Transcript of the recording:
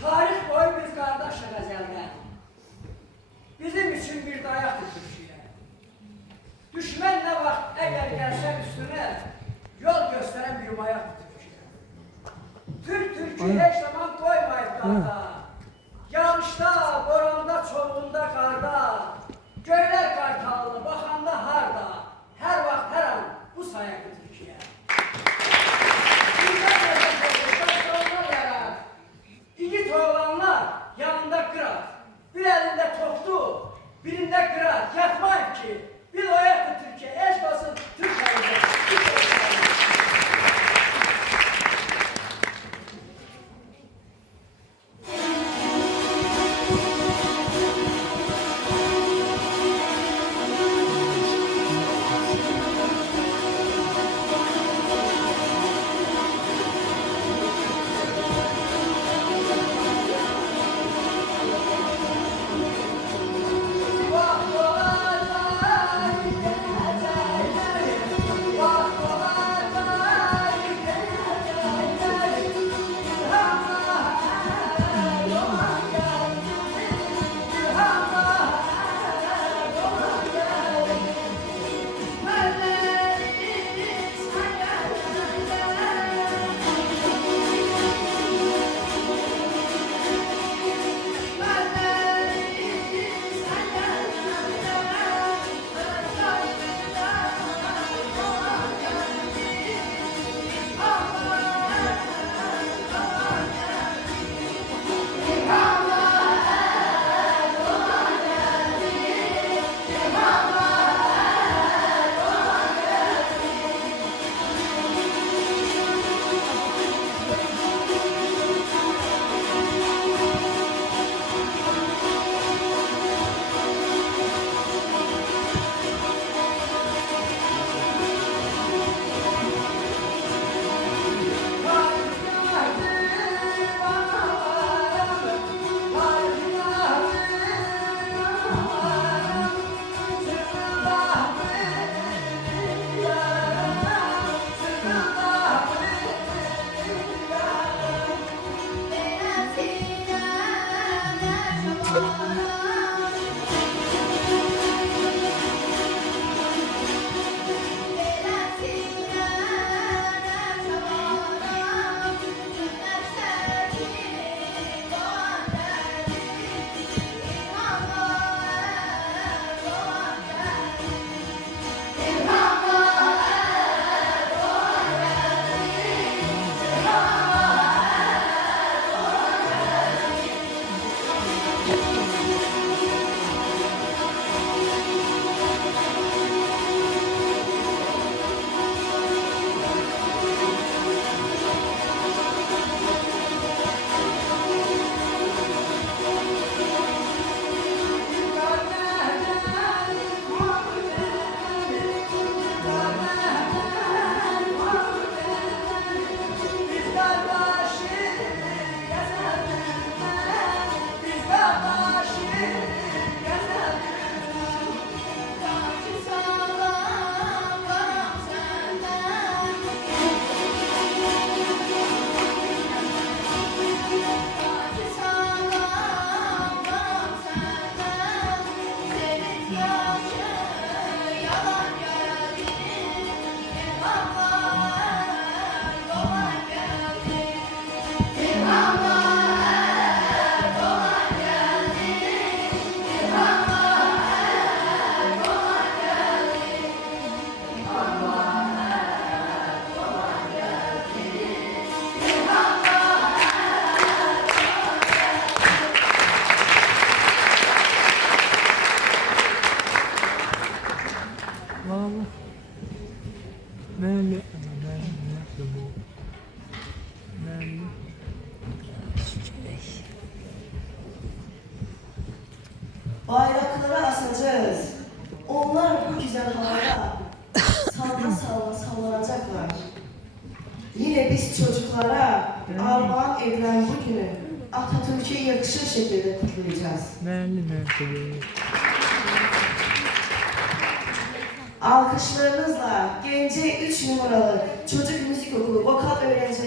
Tarih boyu biz kardeşler ezelden. Bizim için bir dayaktır Türkiye. Düşman ne vakit eğer gelse üstüne yol gösteren bir mayaktır Türkiye. Türk her zaman doymayıp dağda. Yağışta, boranda, çoluğunda, karda. Göyler kartallı, bakanda harda. Her vakit her an bu sayaklı Türkiye. İgit oğlanlar yanında kırar. Bir elinde toptu, birinde kırar. Yatmayın ki bir oyaktı Türkiye. Eş basın Türkiye'de. Bayrakları asacağız. Onlar bu güzel havada salla salla sallanacaklar. Yine biz çocuklara armağan edilen bu günü Atatürk'e yakışır şekilde kutlayacağız. Alkışlarınızla Gence 3 numaralı Çocuk Müzik Okulu vokal öğrenci